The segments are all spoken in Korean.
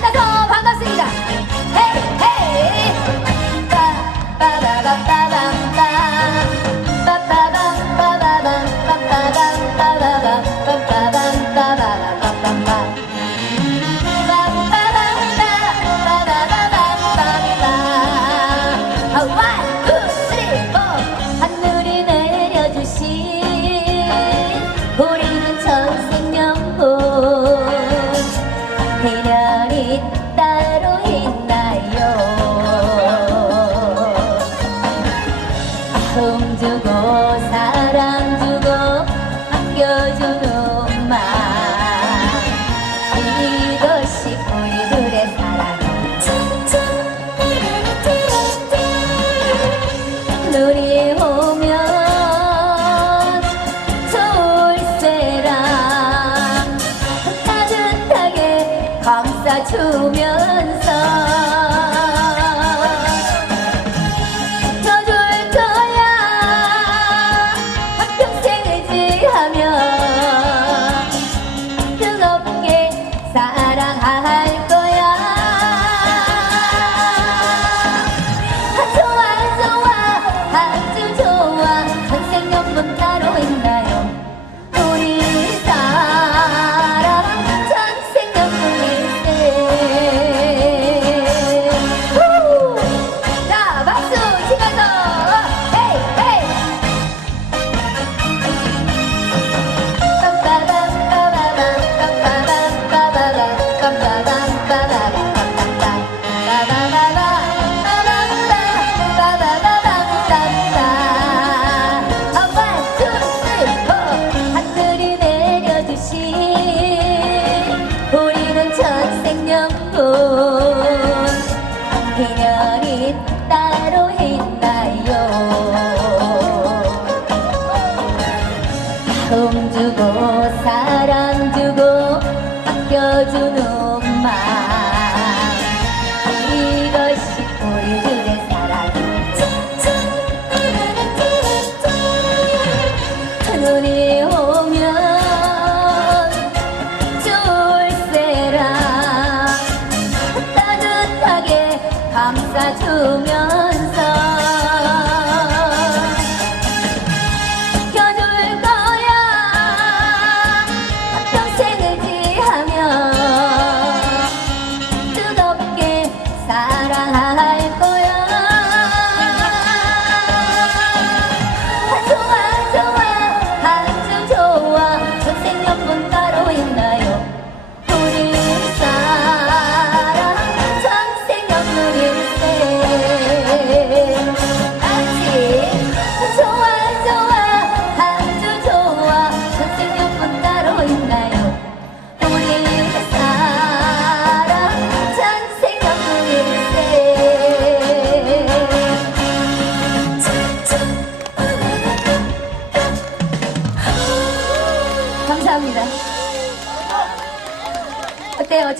大哥。走的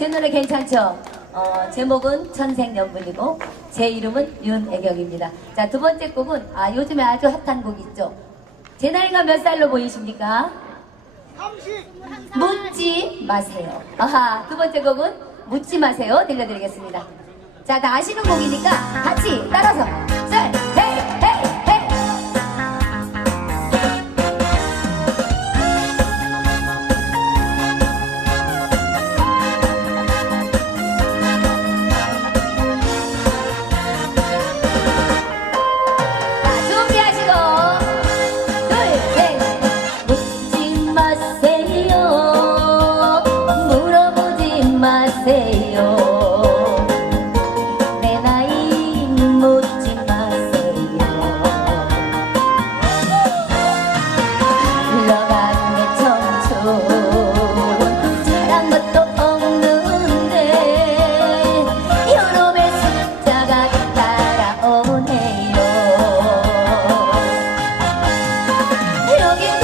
제 노래 괜찮죠? 어, 제목은 천생연분이고 제 이름은 윤애경입니다. 자 두 번째 곡은 아 요즘에 아주 핫한 곡 있죠. 제 나이가 몇 살로 보이십니까? 묻지 마세요. 아하 두 번째 곡은 묻지 마세요 들려드리겠습니다. 자 다 아시는 곡이니까 같이 따라서 셋. love you.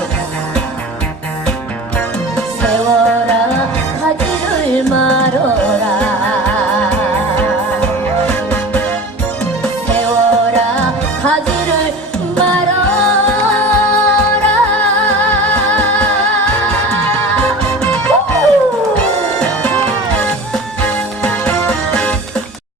바지를